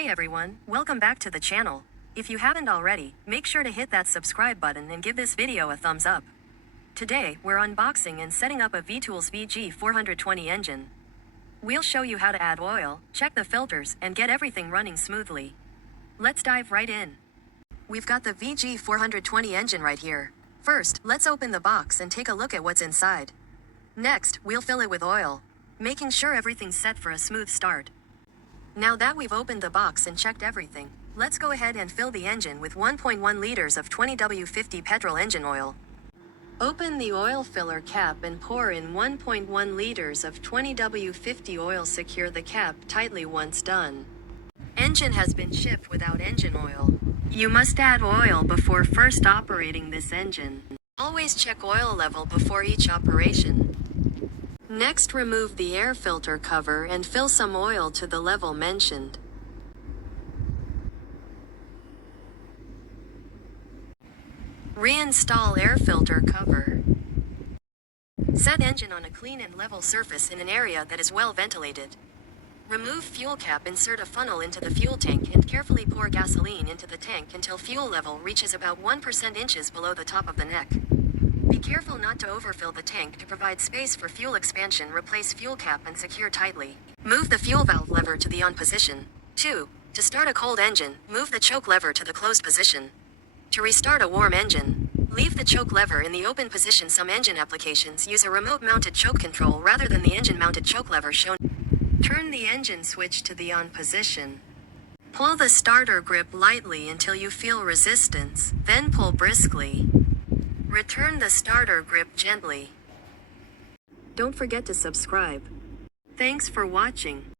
Hey everyone, welcome back to the channel. If you haven't already, make sure to hit that subscribe button and give this video a thumbs up. Today, we're unboxing and setting up a VTools VG420 engine. We'll show you how to add oil, check the filters, and get everything running smoothly. Let's dive right in. We've got the VG420 engine right here. First, let's open the box and take a look at what's inside. Next, we'll fill it with oil, making sure everything's set for a smooth start. Now that we've opened the box and checked everything, let's go ahead and fill the engine with 1.1 liters of 20W50 petrol engine oil. Open the oil filler cap and pour in 1.1 liters of 20W50 oil. Secure the cap tightly once done. Engine has been shipped without engine oil. You must add oil before first operating this engine. Always check oil level before each operation. Next, remove the air filter cover and fill some oil to the level mentioned. Reinstall air filter cover. Set engine on a clean and level surface in an area that is well ventilated. Remove fuel cap, insert a funnel into the fuel tank and carefully pour gasoline into the tank until fuel level reaches about 1% inches below the top of the neck. Be careful not to overfill the tank to provide space for fuel expansion. Replace fuel cap and secure tightly. Move the fuel valve lever to the on position. 2. To start a cold engine, move the choke lever to the closed position. To restart a warm engine, leave the choke lever in the open position. Some engine applications use a remote-mounted choke control rather than the engine-mounted choke lever shown. Turn the engine switch to the on position. Pull the starter grip lightly until you feel resistance, then pull briskly. Return the starter grip gently. Don't forget to subscribe. Thanks for watching.